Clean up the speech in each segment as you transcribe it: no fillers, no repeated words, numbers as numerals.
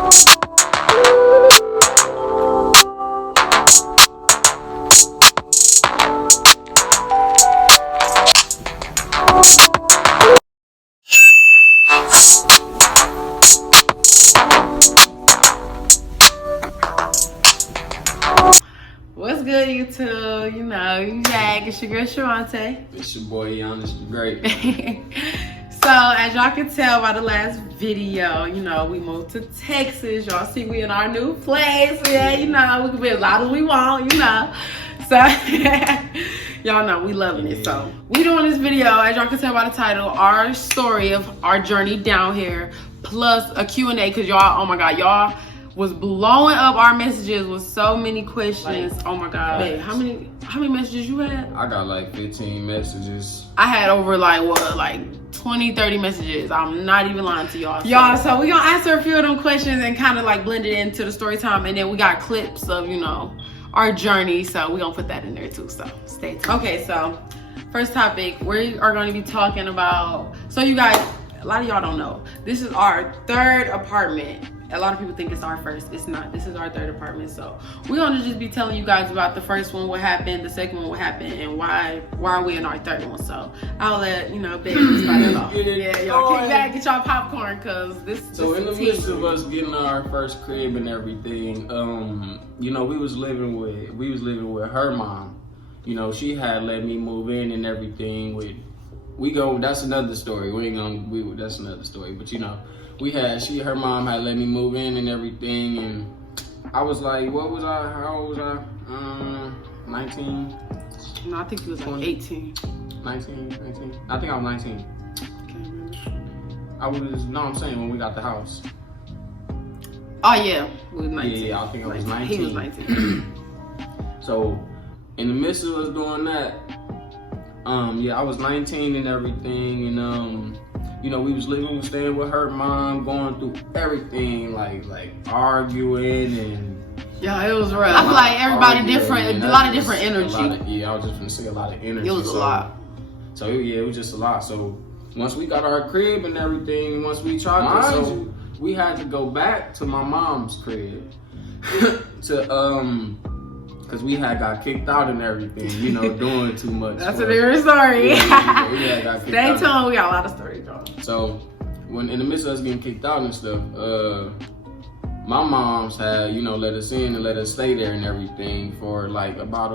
What's good, YouTube? You know, you back. It's your girl Shavonte. It's your boy Giannis the Great. So, as y'all can tell by the last video, you know, we moved to Texas. Y'all see we in our new place. Yeah, you know, we can be as loud as we want, you know. So, y'all know we loving it. So, we doing this video, as y'all can tell by the title, our story of our journey down here, plus a Q&A, because y'all, oh my God, y'all was blowing up our messages with so many questions. Like, oh my God. Babe, how many messages you had? I got like 15 messages. I had over like 20, 30 messages. I'm not even lying to y'all. Y'all, so we gonna answer a few of them questions and kind of like blend it into the story time. And then we got clips of, you know, our journey. So we gonna put that in there too. So stay tuned. Okay, so first topic, we are gonna be talking about, so you guys, a lot of y'all don't know, this is our third apartment. A lot of people think it's our first. It's not. This is our third apartment. So we're gonna just be telling you guys about the first one, what happened, the second one, what happened, and why are we in our third one. So I'll let, you know, baby start it off. Yeah, y'all kick back, get y'all popcorn, cause this. So in the midst of us getting our first crib and everything, you know, we was living with her mom. You know, she had let me move in and everything. That's another story. That's another story. But you know, her mom had let me move in and everything, and I was like, how old was I? 19? No, I think he was like 18. 19. I think I was 19. Can't remember. I'm saying when we got the house. Oh yeah, we was 19. Yeah, I think I was 19. He was 19. So, in the midst of us doing that, I was 19 and everything, and you know, we was staying with her mom, going through everything, like arguing and. Yeah, it was rough. I feel like everybody different, a lot of different energy. I was just gonna say a lot of energy. It was a lot. So yeah, it was just a lot. So once we got our crib and everything, once we tried to, we had to go back to my mom's crib because we had got kicked out and everything, you know, doing too much. That's a different story. Yeah, we had got kicked out. Stay tuned, we got a lot of stories, y'all. So, when in the midst of us getting kicked out and stuff, my mom's had, you know, let us in and let us stay there and everything for like about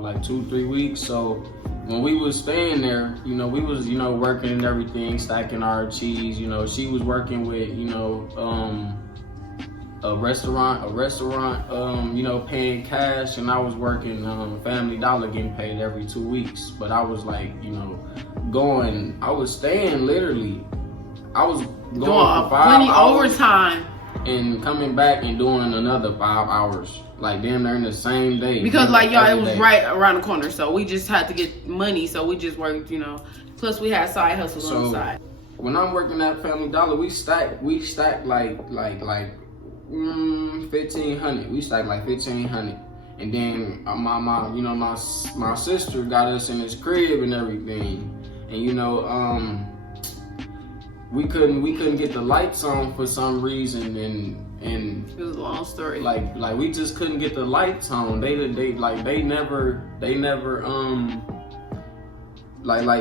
like 2-3 weeks. So, when we was staying there, you know, we was, you know, working and everything, stacking our cheese. You know, she was working with, you know, a restaurant, you know, paying cash, and I was working Family Dollar, getting paid every 2 weeks. But I was like, you know, I was staying literally. I was going for 5 plenty hours overtime and coming back and doing another 5 hours, like damn near in the same day. Because like y'all, it was right around the corner, so we just had to get money, so we just worked, you know. Plus we had side hustles on the side. When I'm working at Family Dollar, we stacked like 1,500. We stacked like 1,500, and then my mom, you know, my sister got us in this crib and everything, and you know, we couldn't get the lights on for some reason, and it was a long story. Like we just couldn't get the lights on. They never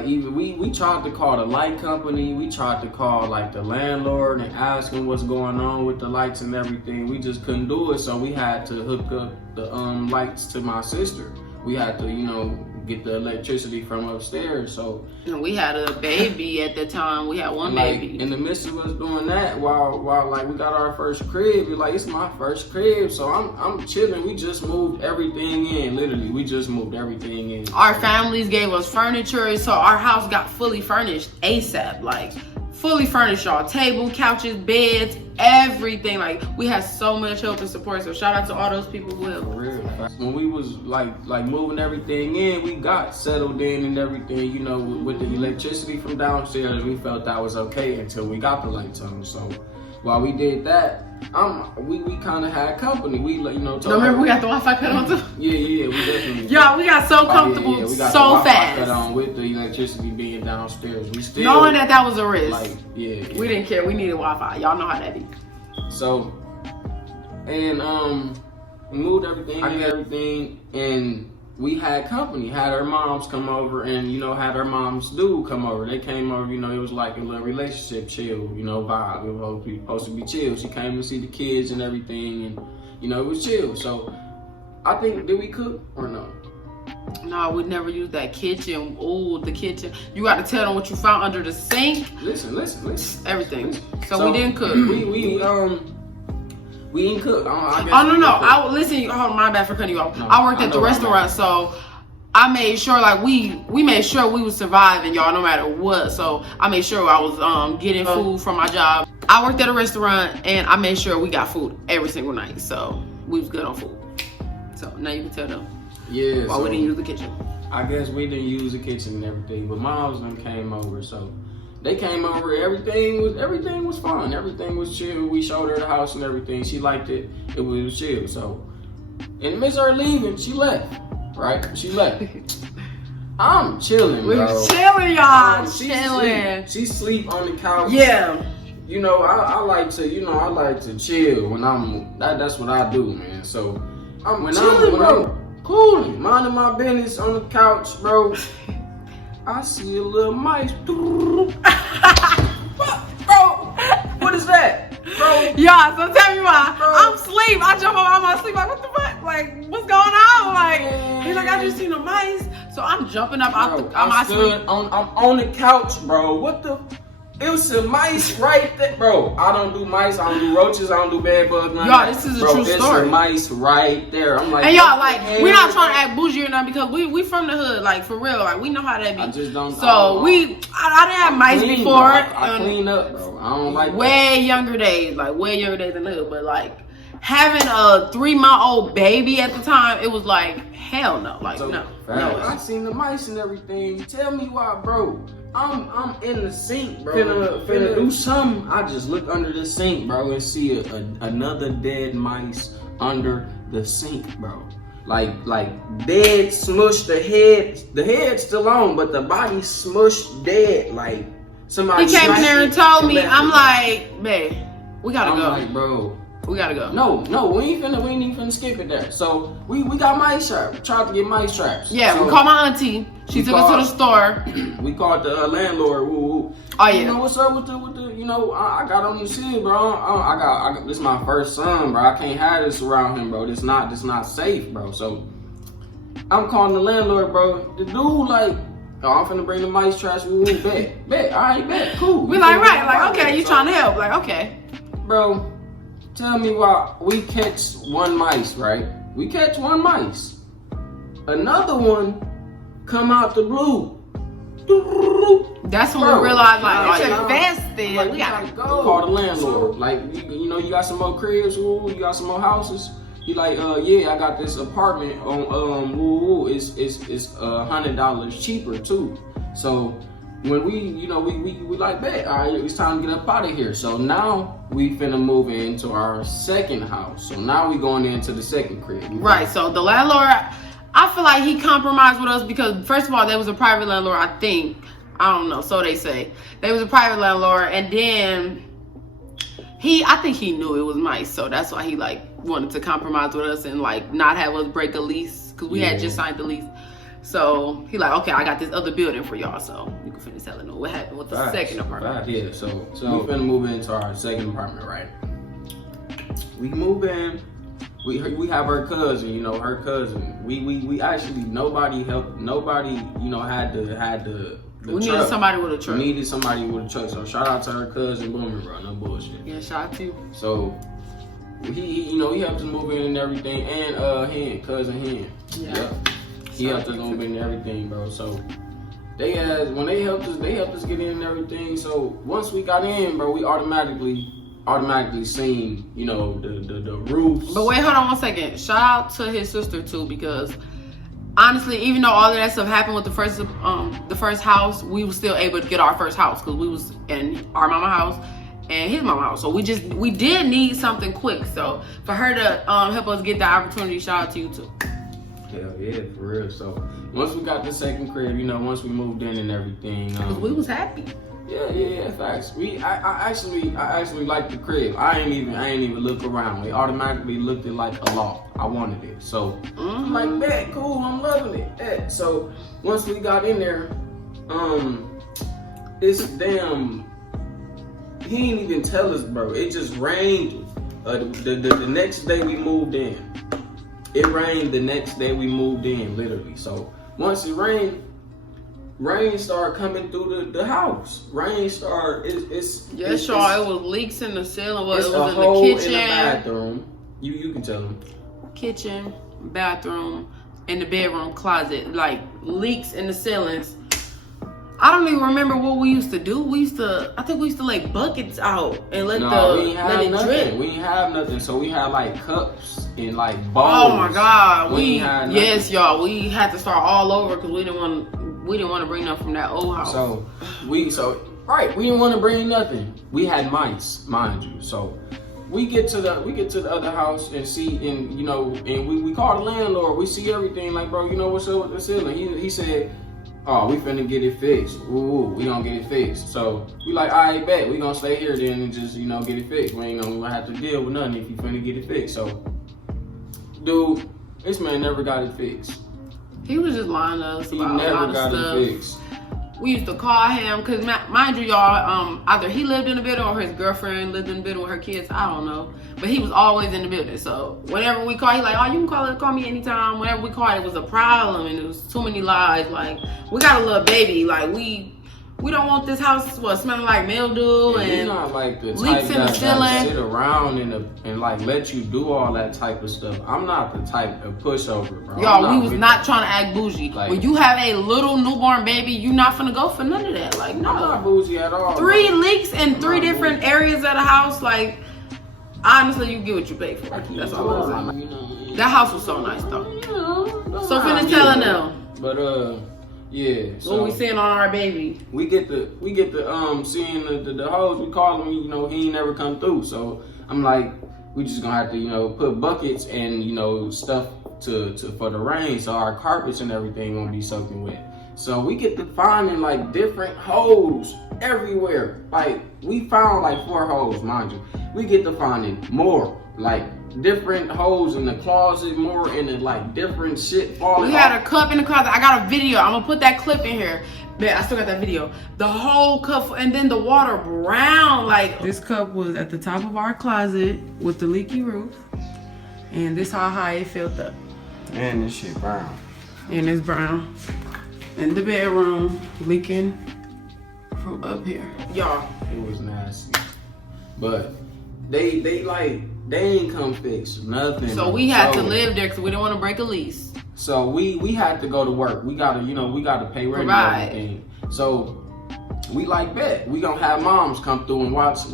even we tried to call the light company, we tried to call like the landlord and ask him what's going on with the lights and everything. We just couldn't do it, so we had to hook up the lights to my sister. We had to, you know, get the electricity from upstairs. So we had a baby at the time. We had one baby. In the midst of us doing that, while like we got our first crib, it's my first crib, so I'm chilling. We just moved everything in. Literally, we just moved everything in. Our families gave us furniture, so our house got fully furnished ASAP. Like fully furnished, y'all. Table, couches, beds, everything. Like we had so much help and support. So shout out to all those people who helped. For real. When we was like moving everything in, we got settled in and everything, you know, with the electricity from downstairs. We felt that was okay until we got the lights on. So while we did that, we kind of had company. We, you know, told remember we got the Wi-Fi cut on too? Yeah, we definitely. Y'all, we got so comfortable, we got so the fast. Cut on with the electricity being downstairs. We still knowing that was a risk. Like, yeah. We didn't care. We needed Wi-Fi. Y'all know how that be. So And we moved everything, and we had company. Had her moms come over, and had her mom's dude come over. They came over. It was like a little relationship chill, vibe. It was supposed to be chill. She came to see the kids and everything, and it was chill. So I think, did we cook or no? No, we never used that kitchen. Ooh, the kitchen. You got to tell them what you found under the sink. Listen. Everything. So we didn't cook. We didn't cook. I guess no. Listen. Hold on, my bad for cutting you off. I worked at the restaurant, so I made sure we made sure we was surviving, y'all, no matter what. So I made sure I was getting food from my job. I worked at a restaurant, and I made sure we got food every single night. So we was good on food. So now you can tell them. Yeah. Why we didn't use the kitchen? I guess we didn't use the kitchen and everything, but moms them came over, so they came over. Everything was fun. Everything was chill. We showed her the house and everything. She liked it. It was chill. So, and miss her leaving, she left. Right? She left. I'm chilling, bro. We're chilling, y'all. Chilling. She sleep on the couch. Yeah. I like to chill when that's what I do, man. So I'm cooling, minding my business on the couch, bro. I see a little mice. Bro, what is that? Bro. Yeah, so tell me why. Bro. I'm asleep. I jump up out my sleep. Like, what the fuck? Like, what's going on? Like, he's like, I just seen a mice. So I'm jumping up out my sleep. I'm on the couch, bro. What the? It was some mice right there, bro. I don't do mice, I don't do roaches, I don't do bed bugs. Y'all, this is a true story. It's some mice right there. I'm like, and y'all, like, we're not trying to act bougie or nothing because we from the hood, like for real, like we know how that be. I just don't. So I didn't have mice before. I clean up, bro. I don't like way younger days in the hood, but like having a 3-month-old baby at the time, it was like hell no, like so, no. I seen the mice and everything. Tell me why, bro. I'm in the sink, bro. Finna do something. I just look under the sink, bro, and see another dead mice under the sink, bro. Like dead, smushed. The head's still on, but the body smushed dead. Like somebody. He came in there and told me. I'm like, babe, we gotta go. I'm like, bro. We gotta go. No, we ain't even finna skip it there. So we got mice traps. Tried to get mice traps. Yeah, so we called my auntie. She took us to the store. We called the landlord. Woo. Oh yeah. What's up with the I got on the shit, bro. I got this is my first son, bro. I can't have this around him, bro. This not safe, bro. So I'm calling the landlord, bro. The dude like, oh, I'm finna bring the mice trash. Bet. All right, bet. Cool. We like, right, like, okay, you trying to help. Like, okay. Bro, tell me why we catch one mice, right? We catch one mice. Another one come out the blue. That's when we realized, like, it's infested. Like, we gotta go. Call the landlord. Like, you got some more cribs, you got some more houses. He like, yeah, I got this apartment on, it's $100 cheaper too. So when we like, bet, all right, it's time to get up out of here. So now we finna move into our second house. So now we going into the second crib. Right. So the landlord, I feel like he compromised with us because first of all, there was a private landlord. I think, I don't know. So they say there was a private landlord, and then I think he knew it was mice. So that's why he like wanted to compromise with us and like not have us break a lease because we had just signed the lease. So he like, okay, I got this other building for y'all, so you can finish telling them what happened with the second apartment. Yeah, so we finna move into our second apartment, right? We move in. We have her cousin, her cousin. We actually nobody helped. Nobody, had the we needed somebody with a truck. We needed somebody with a truck. So shout out to her cousin, Boomer, bro. No bullshit. Yeah, shout out to you. So he helped us move in and everything, and cousin Hen. Yeah. He helped us move in and everything, bro. So when they helped us get in and everything. So once we got in, bro, we automatically seen, the roofs. But wait, hold on 1 second. Shout out to his sister too, because honestly, even though all of that stuff happened with the first house, we were still able to get our first house because we was in our mama house and his mama house. So we did need something quick. So for her to help us get that opportunity, shout out to you too. Hell yeah, for real. So once we got the second crib, you know, once we moved in and everything, Cause we was happy. Yeah, facts. I actually liked the crib. I ain't even look around. It automatically looked like a loft. I wanted it. So I'm like, that cool, I'm loving it. Yeah. So once we got in there, it's damn, he didn't even tell us, bro. It just rained. The next day we moved in. It rained the next day we moved in, literally. So once it rained, rain started coming through the house. Rain started. Yes, y'all. It was leaks in the ceiling. Well, it's it was a in hole the kitchen, in the bathroom. You can tell them. Kitchen, bathroom, in the bedroom, closet. Like leaks in the ceilings. I don't even remember what we used to do. I think we used to lay buckets out and let it drip. We didn't have nothing. So we had like cups and like bowls. Oh my God. Yes, y'all. We had to start all over because we didn't want to bring nothing from that old house. So we didn't want to bring nothing. We had mice, mind you. So we get to the other house and see, and you know, and we call the landlord. We see everything, like, bro, you know what's up with the ceiling? He said, oh, we finna get it fixed. Ooh, we gonna get it fixed. So we like, all right, bet. We gonna stay here then and just, you know, get it fixed. We gonna have to deal with nothing if you finna get it fixed. So, dude, this man never got it fixed. He was just lying to us about a lot of stuff. He never got it fixed. We used to call him, because mind you, y'all, either he lived in the building or his girlfriend lived in the building with her kids. I don't know. But he was always in the building. So whenever we call, he like, oh, you can call me anytime. Whenever we called, it was a problem and it was too many lies. Like, we got a little baby. Like, we don't want this house smelling like mildew and not like the leaks in the ceiling. Sit around and like let you do all that type of stuff. I'm not the type of pushover, bro. Y'all, we was not trying to act bougie. Like, when you have a little newborn baby, you not finna go for none of that. Like, no. I'm not bougie at all. 3 leaks in 3 different areas of the house. Like, honestly, you get what you pay for. That's all I'm saying. That house was so nice though. So finish telling them. But yeah. So what we seeing on our baby? We get the seeing the hoes. We call him. You know, he ain't never come through. So I'm like, we just gonna have to, you know, put buckets and, you know, stuff to for the rain, so our carpets and everything won't be soaking wet. So we get to finding like different holes everywhere. Like, we found like 4 holes, mind you. We get to finding more, like different holes in the closet, more in the like different shit falling. We had a cup in the closet. I got a video. I'm gonna put that clip in here. But I still got that video. The whole cup, and then the water brown. Like, this cup was at the top of our closet with the leaky roof, and this how high it filled up. And this shit brown. And it's brown. In the bedroom, leaking from up here. Y'all, it was nasty. But they ain't come fix nothing. So we had to live there because we didn't want to break a lease. So we had to go to work. We gotta pay rent and everything. So we like, bet we gonna have moms come through and watch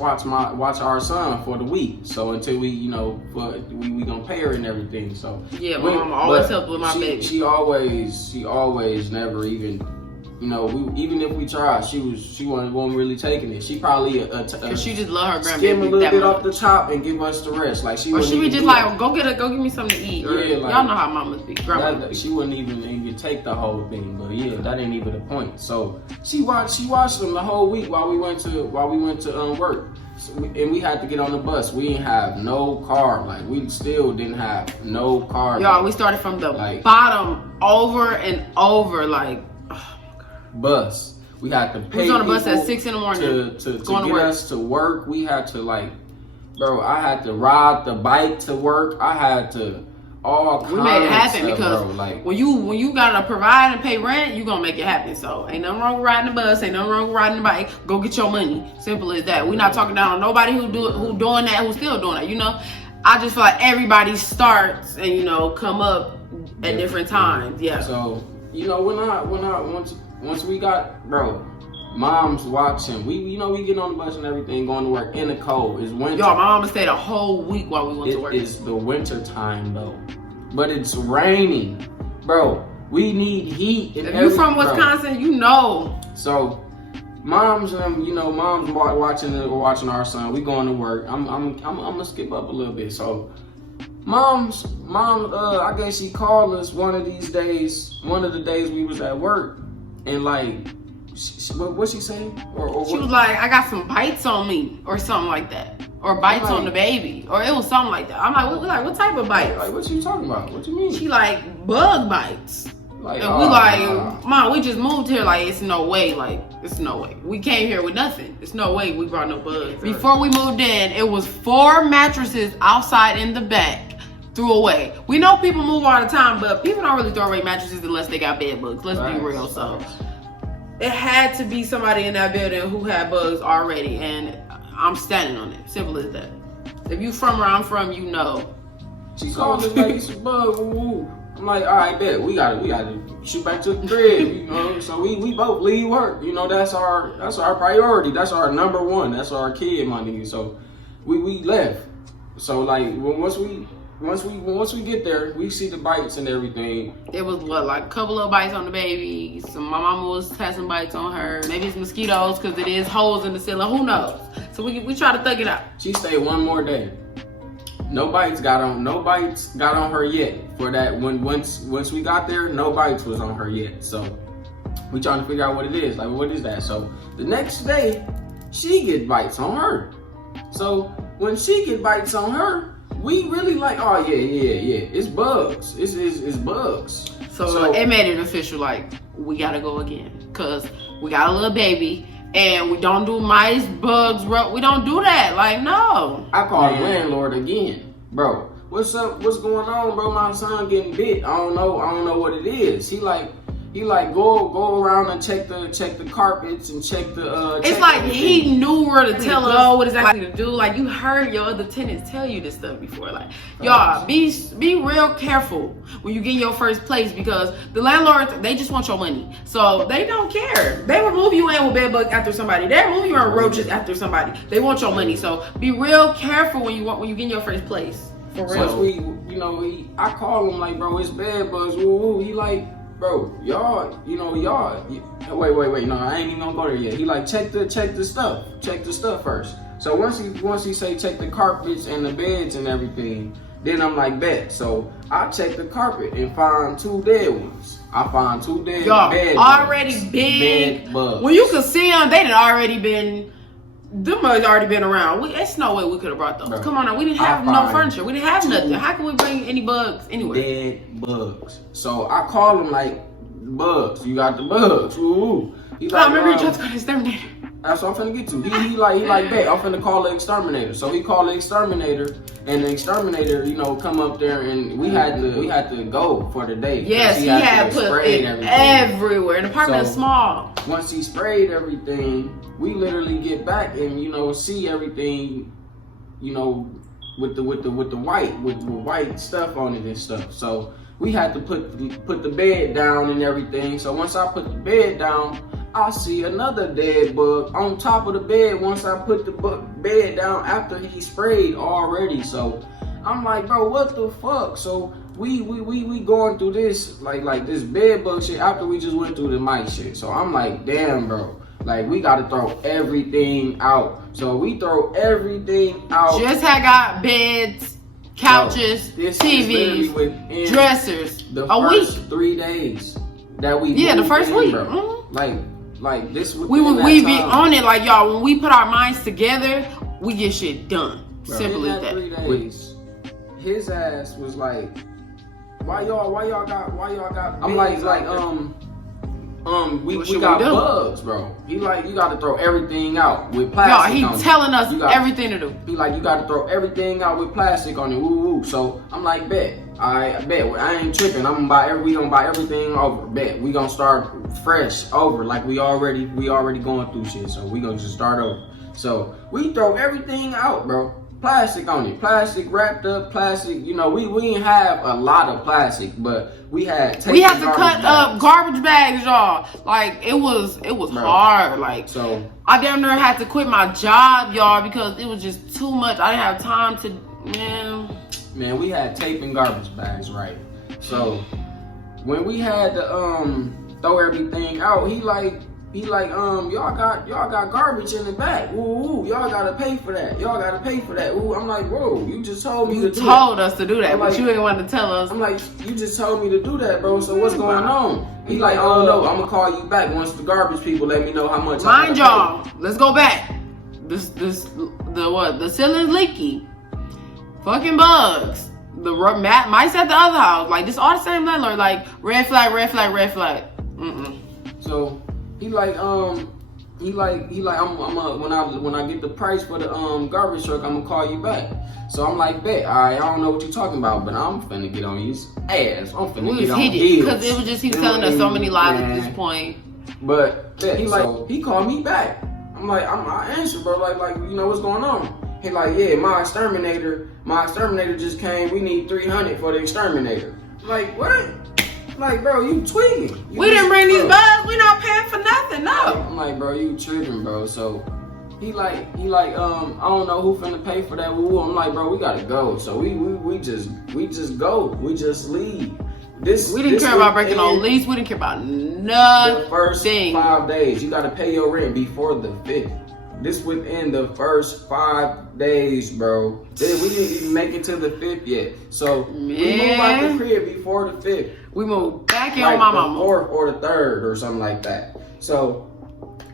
our son for the week. So until we, you know, we gonna pay her and everything. So yeah, my mom always helped with my baby. She always never even, you know, even if we tried, she wasn't really taking it. She probably cause she just love her grandbaby. Skim a little bit off the top and give us the rest. Like, she be just like, go get me something to eat. Or, yeah, like, y'all know how mamas be. She wouldn't even take the whole thing. But yeah, that ain't even the point. So she watched them the whole week while we went to work. So we had to get on the bus. We didn't have no car. Like, we still didn't have no car. Y'all, we started from the bottom over and over, like. Bus. We had to pay. We was on a bus at 6 in the morning to get us to work. We had to, like, bro, I had to ride the bike to work. I had to we made it happen because when you gotta provide and pay rent, you gonna make it happen. So ain't nothing wrong with riding the bus, ain't nothing wrong with riding the bike. Go get your money. Simple as that. We're not talking down on nobody who's doing that, who's still doing that. You know, I just feel like everybody starts and, you know, come up at different times. Yeah. So, you know, once we got, bro, mom's watching. We get on the bus and everything, going to work in the cold. It's winter. Y'all, my mama stayed a whole week while we went to work. It is the winter time though, but it's raining, bro. We need heat. If you from Wisconsin, you know. So, mom's watching our son. We going to work. I'm gonna skip up a little bit. So, Mom, I guess she called us one of the days we was at work, and like, what she saying? She was like, I got some bites on me, or something like that. Or bites on the baby, or it was something like that. I'm like, what type of bites? Like, what you talking about? What you mean? She like, bug bites. Like, and we like, Mom, we just moved here. Like, it's no way. Like, it's no way. We came here with nothing. It's no way we brought no bugs. Before we moved in, it was 4 mattresses outside in the back, threw away. We know people move all the time, but people don't really throw away mattresses unless they got bed bugs. Let's be real. So it had to be somebody in that building who had bugs already, and I'm standing on it. Simple as that. If you from where I'm from, you know. She called us like it's a bug. Woo. I'm like, all right, bet we gotta shoot back to the crib, you know. So we both leave work. You know, that's our priority. That's our number one. That's our kid, my nigga. So we left. So like once we get there, we see the bites and everything. It was like a couple of bites on the baby. My mama had some bites on her. Maybe it's mosquitoes because it is holes in the ceiling. Who knows? So we try to thug it out. She stayed one more day. No bites got on her yet. For that, once we got there, no bites was on her yet. So we trying to figure out what it is. Like, what is that? So the next day, she get bites on her. So when she get bites on her, we really like, oh yeah, it's bugs. It's bugs. So it made it official. Like, we gotta go again, cause we got a little baby. And we don't do mice, bugs, we don't do that. Like, no. I called the landlord again. Bro, what's up? What's going on, bro? My son getting bit. I don't know what it is. He like go around and check the carpets and check the it's like he knew where to tell us what exactly to do. Like, you heard your other tenants tell you this stuff before. Like, y'all be real careful when you get your first place, because the landlords, they just want your money. So they don't care. They will move you in with bed bugs after somebody. They will move you in roaches after somebody. They want your money. So be real careful when you get in your first place. For real. So I call him like, bro, it's bed bugs. Woo. He like, bro, y'all. Wait. No, I ain't even gonna go there yet. He like, check the stuff first. So once he say check the carpets and the beds and everything, then I'm like, bet. So I check the carpet and find 2 dead ones. I find 2 dead bed already bugs. big. Bed bugs. When you could see them, they had already been. Them bugs already been around. It's no way we could have brought those. Bro, come on now, we didn't have no furniture. We didn't have nothing. How can we bring any bugs anywhere? Dead bugs. So I call him like, bugs. You got the bugs. Ooh. He like, remember you just got the exterminator. That's what I'm finna get to. He like, bet, I'm finna call the exterminator. So he called the exterminator, and the exterminator, come up there, and we had to go for the day. Yes, he had put it everywhere. And the apartment is small. Once he sprayed everything, we literally get back and see everything, with the white stuff on it and stuff. So we had to put the bed down and everything. So once I put the bed down, I see another dead bug on top of the bed once I put the bed down after he sprayed already. So I'm like, bro, what the fuck? So we going through this like this bed bug shit after we just went through the mice shit. So I'm like, damn, bro, like we gotta throw everything out. So we throw everything out. Just had got beds, couches, TVs, dressers. The a first week. 3 days that we the first week, bro. Mm-hmm. Like this. We be on it, like, y'all. When we put our minds together, we get shit done. Bro, simple as that. 3 days, his ass was like, why y'all got? I'm like, we got bugs, bro. He like, you got to throw everything out with plastic. Y'all, he telling us everything to do. He like, you got to throw everything out with plastic on it. Woo. So I'm like, bet. I bet I ain't tripping. We gonna buy everything over. Bet we gonna start fresh over, like we already going through shit. So we gonna just start over. So we throw everything out, bro. Plastic on it, plastic wrapped up, plastic. We didn't have a lot of plastic, but we had to cut up garbage bags, y'all. Like it was hard. Like, so I damn near had to quit my job, y'all, because it was just too much. I didn't have time to, Man, we had tape and garbage bags, right? So when we had to throw everything out, he like, he like, y'all got garbage in the back. Ooh, y'all gotta pay for that. Y'all gotta pay for that. Ooh, I'm like, bro, you just told me to do that. You told us to do that, but like, you ain't want to tell us. I'm like, you just told me to do that, bro. So what's going on? He like, oh no, I'm gonna call you back once the garbage people let me know how much. Mind y'all, let's go back. The ceiling's leaky. Fucking bugs. The mice at the other house. Like, this all the same landlord. Like, red flag, red flag, red flag. So he like, I'm when I get the price for the garbage truck, I'm gonna call you back. So I'm like, bet. I don't know what you're talking about, but I'm finna get on his ass. I'm finna get on his. Because it was just, he's telling us so many lies at this point. But yeah, he called me back. I'm like, I answered, bro. Like, you know what's going on? He like, yeah, my exterminator just came. We need 300 for the exterminator. I'm like, what? Like, bro, you tweaking. We didn't bring these bugs. We not paying for nothing. No. I'm like, bro, you tripping, bro. So he like, I don't know who finna pay for that. I'm like, bro, we gotta go. So we just go. We just leave. We didn't care about breaking no lease. We didn't care about nothing. The first 5 days, you gotta pay your rent before the 5th. This within the first 5 days, bro. We didn't even make it to the 5th yet. So we moved out the crib before the 5th. We moved back in on my mama. The 4th or the 3rd or something like that. So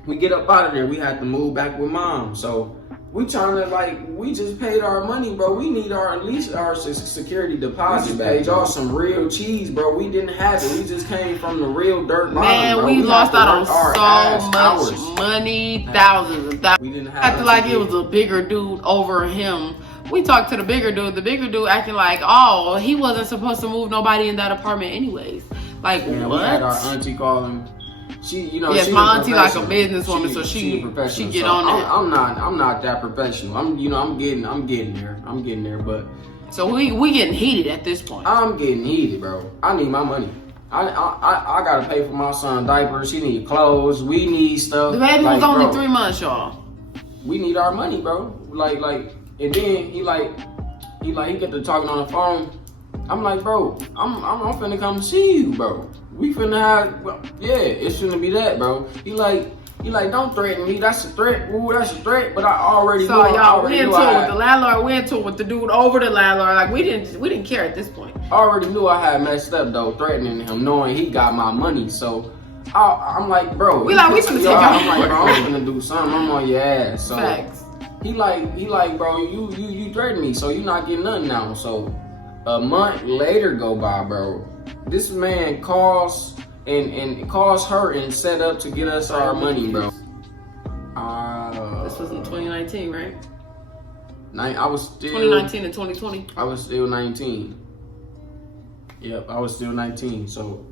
we get up out of there. We had to move back with mom. So we trying to we just paid our money, bro. We need at least our security deposit back. Y'all some real cheese, bro. We didn't have it. We just came from the real dirt bottom, man, bro. we lost out on so much money, thousands and thousands. We didn't have acting like it was a bigger dude over him. We talked to the bigger dude. The bigger dude acting like, oh, he wasn't supposed to move nobody in that apartment anyways. Like, what? We had our auntie call him. She, you know, yes, my auntie like a businesswoman, so she get on that. I'm not that professional. I'm getting there, but so we getting heated at this point. I'm getting heated, bro. I need my money. I gotta pay for my son diapers. He need clothes. We need stuff. The baby was only 3 months, y'all. We need our money, bro. Like, and then he get to talking on the phone. I'm like, bro, I'm finna come see you, bro. We finna have, it's finna be that, bro. He like, don't threaten me. That's a threat. Ooh, that's a threat. But I already so know. Y'all, we into it with the landlord. We into it with the dude over the landlord. Like, we didn't care at this point. I already knew I had messed up though, threatening him, knowing he got my money. So I'm like, bro. We finna take out. I'm like, bro, I'm finna do something. I'm on your ass. So facts. He like, bro, you threatened me, so you not getting nothing now. So a month later go by, bro. This man calls her and set up to get us our money, bro. This was in 2019, right? I was still 2019 and 2020. I was still 19. Yep, I was still 19. So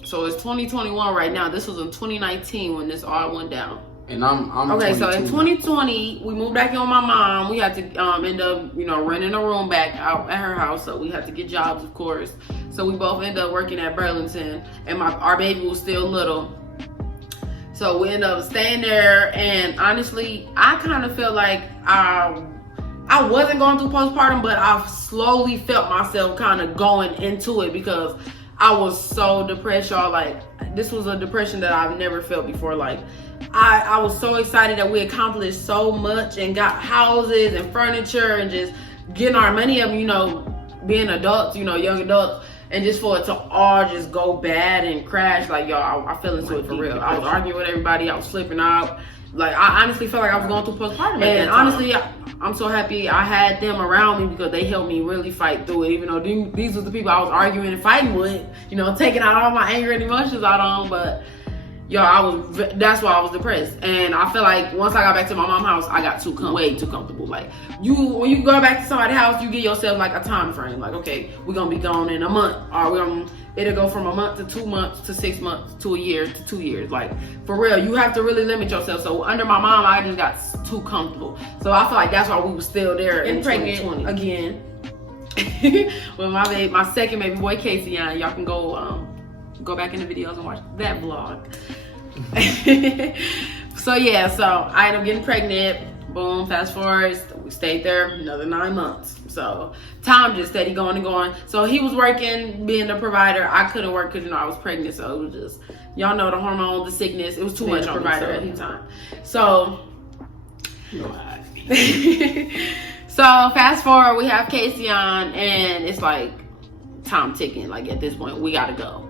it's 2021 right now. This was in 2019 when this all went down. And I'm okay. 22. So in 2020, we moved back in with my mom. We had to end up, renting a room back out at her house. So we had to get jobs, of course. So we both ended up working at Burlington, and our baby was still little. So we ended up staying there. And honestly, I kind of felt like I wasn't going through postpartum, but I slowly felt myself kind of going into it because I was so depressed, y'all. Like, this was a depression that I've never felt before. Like, I was so excited that we accomplished so much and got houses and furniture and just getting our money up, being adults, young adults, and just for it to all just go bad and crash. Like, y'all, I fell into it for real. I was arguing with everybody. I was flipping out. Like, I honestly felt like I was going through postpartum. And honestly, I'm so happy I had them around me because they helped me really fight through it. Even though these was the people I was arguing and fighting with, taking out all my anger and emotions out on. But y'all, that's why I was depressed. And I feel like once I got back to my mom's house, I got way too comfortable. Like, when you go back to somebody's house, you give yourself like a time frame. Like, okay, we're gonna be gone in a month, or it'll go from a month to 2 months to 6 months to a year to 2 years. Like, for real, you have to really limit yourself. So under my mom, I just got too comfortable. So I feel like that's why we were still there in 2020 again. With my second baby boy, Casey, and y'all can go back in the videos and watch that vlog. So I ended up getting pregnant. Boom, fast forward, we stayed there another 9 months. So time just steady going and going. So he was working, being the provider. I couldn't work because, you know, I was pregnant. So it was just, y'all know the hormone, the sickness. It was too much on provider at the time. So, so fast forward, we have Casey on, and it's like time ticking. Like at this point, we gotta go.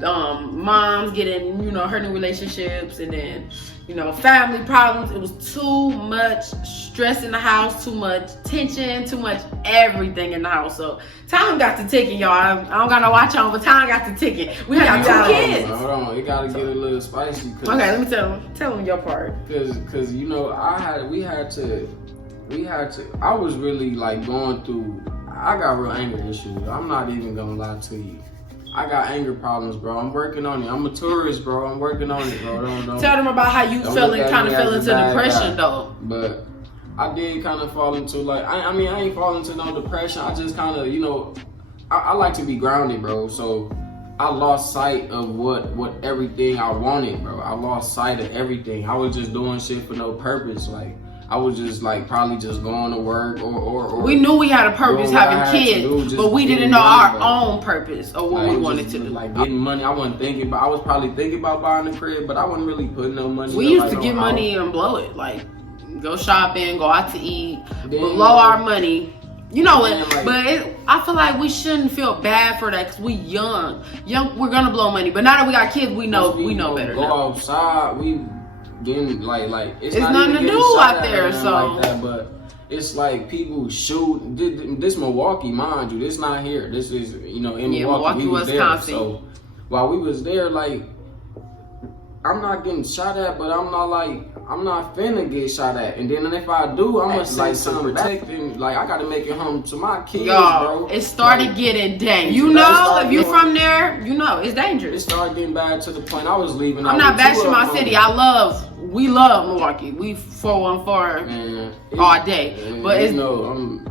Mom's getting, you know, her new relationships, and then, you know, family problems. It was too much stress in the house, too much tension, too much everything in the house. So time got to ticking, y'all. I don't got no watch on, but time got to ticking. We have 2 kids. Hold on, it gotta get a little spicy. Okay, let me tell them your part. Cause you know, we had to. I was really like going through. I got real anger issues. I'm not even gonna lie to you. I got anger problems, bro. I'm working on it. I'm a tourist, bro. I'm working on it, bro. Don't tell them about how you feel and kind of fell into depression, though. But I did kind of fall into, like, I mean, I ain't fall into no depression. I just kind of, you know, I like to be grounded, bro. So I lost sight of what everything I wanted, bro. I lost sight of everything. I was just doing shit for no purpose, like. I was just like probably just going to work or we knew we had a purpose having kids, but we didn't know our own purpose or what we wanted to do. Like getting money, I wasn't thinking about. I was probably thinking about buying a crib, but I wasn't really putting no money. We used to get money and blow it, like go shopping, go out to eat, blow our money. You know what? But I feel like we shouldn't feel bad for that because we young. We're gonna blow money, but now that we got kids, we know better. Go outside, we. Getting like it's nothing to do out there, so like that, but it's like people shoot. This Milwaukee, mind you, this not here. This is, you know, in Milwaukee, Wisconsin. So while we was there, like I'm not getting shot at, but I'm not finna get shot at. And then if I do, I'm gonna like something protecting. Like I gotta make it home to my kids, bro. It started getting dangerous. You know, if you from there, you know it's dangerous. It started getting bad to the point I was leaving. I'm not bashing my city. We love Milwaukee. We 414 all day. But it's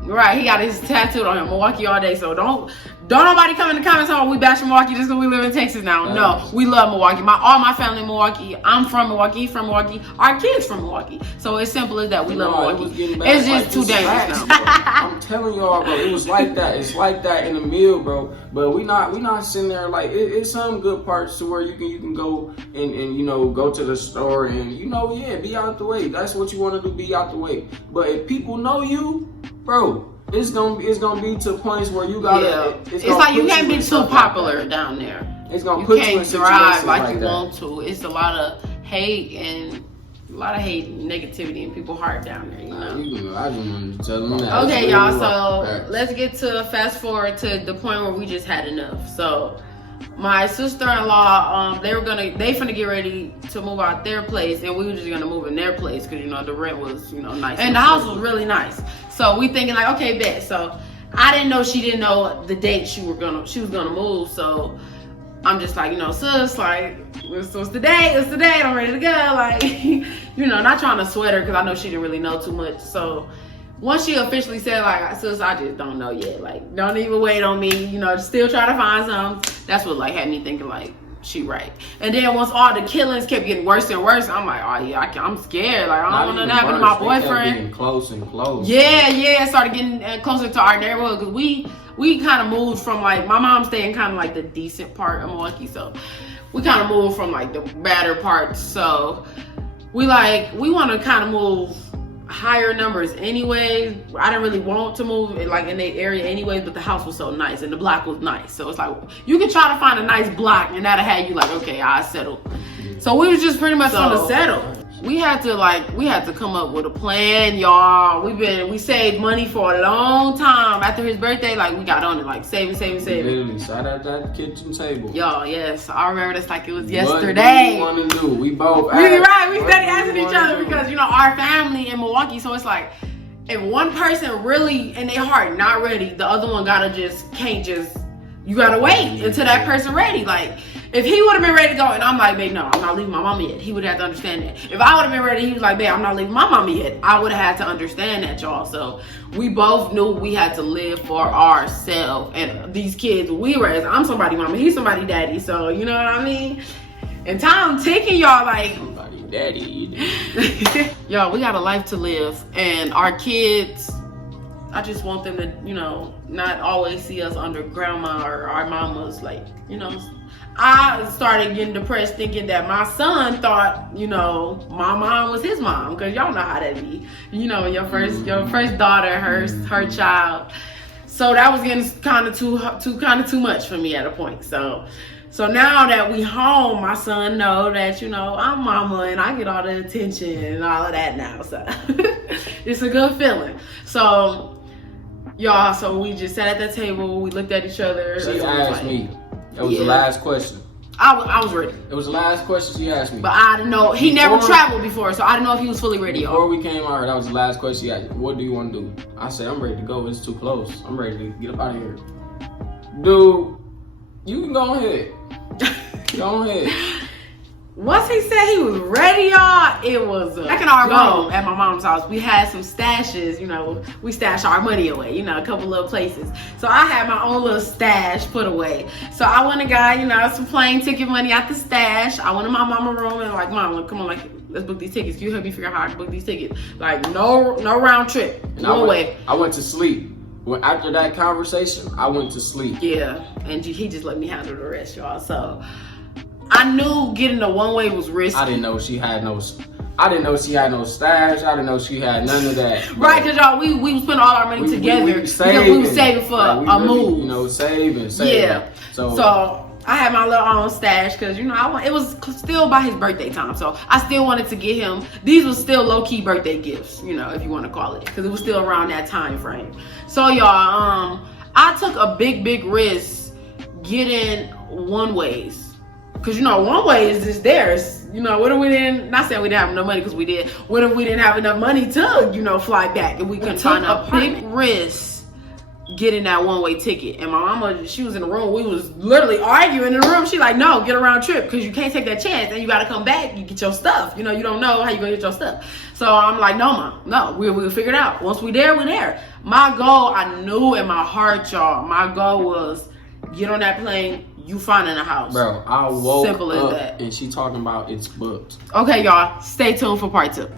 right. He got his tattooed on him, Milwaukee all day. So don't nobody come in the comments saying we bash Milwaukee just because we live in Texas now. No, we love Milwaukee. All my family in Milwaukee. I'm from Milwaukee. He's from Milwaukee. Our kids from Milwaukee. So it's simple as that. We love Milwaukee. It's just too dangerous now. I'm telling y'all, bro. It was like that. It's like that in the mill, bro. But we not sitting there like it's some good parts to where you can go and you know go to the store and you know be out the way. That's what you want to do. Be out the way. But if people know you, bro. It's gonna be to points where you gotta. It's like you can't be too popular down there. It's gonna put you in situations drive like you want to. It's a lot of hate and negativity in people's heart down there. You know. I just wanted to tell them that. Okay, y'all. So let's get to fast forward to the point where we just had enough. So my sister-in-law, they finna get ready to move out their place, and we were just gonna move in their place because, you know, the rent was, you know, nice. And the house was really nice. So we thinking like, okay, bet. So I didn't know she didn't know the date she was gonna move. So I'm just like, you know, sis, like, so it's the day, I'm ready to go. Like, you know, not trying to sweat her because I know she didn't really know too much. So once she officially said, like, sis, I just don't know yet. Like, don't even wait on me. You know, still try to find something. That's what, like, had me thinking, like, she right. And then once all the killings kept getting worse and worse, I'm like, oh, yeah, I'm scared. Like, I don't want to happen to my boyfriend. Getting close and close. Yeah, it started getting closer to our neighborhood because we kind of moved from, like, my mom stayed in kind of, like, the decent part of Milwaukee. So we kind of moved from, like, the badder parts. So we want to kind of move higher numbers anyways. I didn't really want to move like in the area anyways, but the house was so nice and the block was nice. So it's like you can try to find a nice block and that'll have you like, okay, I'll settle. So we was just pretty much on the settle. We had to come up with a plan, y'all. We saved money for a long time. After his birthday, like we got on it, like saving. Literally sat at that kitchen table. Y'all, yes, I remember this like it was yesterday. What do you want to do? We both. You're right. We started asking each other because you know our family in Milwaukee. So it's like if one person really in their heart not ready, the other one can't just. You gotta wait until that person ready. Like. If he would have been ready to go, and I'm like, babe, no, I'm not leaving my mama yet. He would have to understand that. If I would have been ready, he was like, babe, I'm not leaving my mama yet. I would have had to understand that, y'all. So we both knew we had to live for ourselves. And these kids, we raised. I'm somebody mama, he's somebody daddy. So you know what I mean? And time ticking, y'all, like somebody daddy. Y'all, we got a life to live, and our kids. I just want them to, you know, not always see us under grandma or our mamas. Like, you know, I started getting depressed thinking that my son thought, you know, my mom was his mom, because y'all know how that be. You know, your first daughter, her child. So that was getting kind of too much for me at a point. So now that we home, my son know that, you know, I'm mama and I get all the attention and all of that now. So it's a good feeling. So y'all, so we just sat at the table, we looked at each other. She asked me. That was the last question. I was ready. It was the last question she asked me. But I didn't know. He never traveled before, so I didn't know if he was fully ready. Before we came out, that was the last question she asked me. What do you want to do? I said, I'm ready to go. It's too close. I'm ready to get up out of here. Dude, you can go ahead. Go ahead. Once he said he was ready, y'all, it was back in our room at my mom's house. We had some stashes, you know, we stashed our money away, you know, a couple little places. So I had my own little stash put away. So I went and got, you know, some plane ticket money out the stash. I went in my mama's room and like, Mom, come on, like, let's book these tickets. You help me figure out how to book these tickets. Like, no round trip, no way. I went to sleep. After that conversation, I went to sleep. Yeah, and he just let me handle the rest, y'all. So I knew getting the one-way was risky. I didn't know she had no stash. I didn't know she had she had none of that. Right, because y'all, we spent all our money together because we were saving for a move. You know, saving. Yeah. So I had my little own stash because, you know, it was still by his birthday time. So I still wanted to get him, these were still low-key birthday gifts, you know, if you want to call it, because it was still around that time frame. So y'all, I took a big risk getting one-ways. Because, you know, one way is just theirs. You know, what if we didn't, not saying we didn't have enough money because we did. What if we didn't have enough money to, you know, fly back and we couldn't find a big risk getting that one-way ticket. And my mama, she was in the room. We was literally arguing in the room. She like, no, get a round trip because you can't take that chance. And you got to come back. You get your stuff. You know, you don't know how you going to get your stuff. So I'm like, no, Mom. No, we'll figure it out. Once we there, we're there. My goal, I knew in my heart, y'all, my goal was get on that plane. You finding a house. Bro, I woke Simple up as that. and she talking about it's booked. Okay, y'all, stay tuned for part 2.